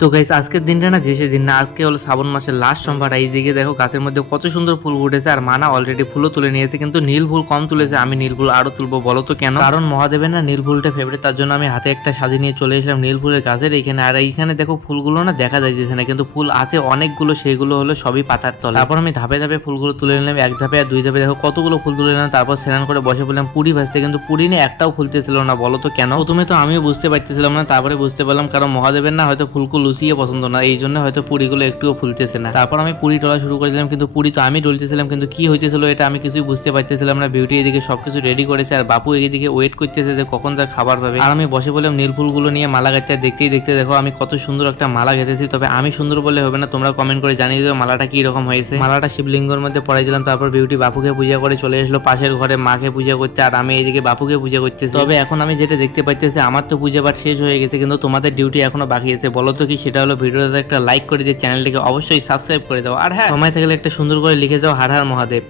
তো গাইস আজকের দিনটা না যে দিন না, আজকে হলো শ্রাবণ মাসের লাস্ট সোমবার। এইদিকে দেখো গাছের মধ্যে কত সুন্দর ফুল ফুটেছে, আর মানা অলরেডি ফুলও তুলে নিয়েছে, কিন্তু নীল ফুল কম তুলেছে। আমি নীল ফুল আরো তুলবো, বলো তো কেন? কারণ মহাদেবের না নীল ফুলটা ফেভারিট, তার জন্য আমি হাতে একটা সাজিয়ে নিয়ে চলে এসলাম নীল ফুলের গাছের এইখানে। আর এইখানে দেখো ফুলগুলো না দেখা যাইতেছে না, কিন্তু ফুল আছে অনেকগুলো, সেগুলো হলো সবই পাতার তলে। তারপর আমি ধাপে ধাপে ফুলগুলো তুলে নিলাম, এক ধাপে আর দুই ধাপে দেখো কতগুলো ফুল তুলে নিলাম। তারপর স্নান করে বসে পড়লাম পুরি ভাজতে, কিন্তু পুরি নিয়ে একটাও ফুলতেছিল না, বলো তো কেন? প্রথমে তো আমিও বুঝতে পারতেছিলাম না, তারপরে বুঝতে পারলাম কারণ মহাদেবের না হয়তো ফুলগুলো লুচিয়ে পছন্দ না, এই জন্য হয়তো পুরিগুলো একটুও ফুলতেছে না। তারপর আমি পুরি তোলা শুরু করে দিলাম, কিন্তু পুরি তো আমি ডলতেছিলাম, কিন্তু কি হইতেছিল এটা আমি কিছুই বুঝতে পারতেছিলাম না। বিউটি এদিকে সবকিছু রেডি করেছে, আর বাপু এদিকে ওয়েট করতেছে যে কখন তার খাবার পাবে। আর আমি বসে বললাম নীল ফুলগুলো নিয়ে মালা গাছটা দেখতেই দেখতে দেখো আমি কত সুন্দর একটা মালা গেঁথেছি। তবে আমি সুন্দর বলে হবে না, তোমরা কমেন্ট করে জানিয়ে দেবে মালাটা কি রকম হয়েছে। মালাটা শিবলিঙ্গের মধ্যে পড়াই দিলাম, তারপর বিউটি বাপুকে পূজা করে চলে আসলো পাশের ঘরে মাকে পূজা করতে, আর আমি এদিকে বাপুকে পূজা করতেছি। তবে এখন আমি যেটা দেখতে পাইতেছি, আমার তো পূজা পাঠ শেষ হয়ে গেছে, কিন্তু তোমাদের ডিউটি এখনো বাকি আছে। বলো তো কি সেটা হলো, ভিডিওতে একটা লাইক করে দিয়ে চ্যানেলটিকে অবশ্যই সাবস্ক্রাইব করে দাও, আর হ্যাঁ সময় থাকলে একটা সুন্দর করে লিখে যাও হর হর মহাদেব।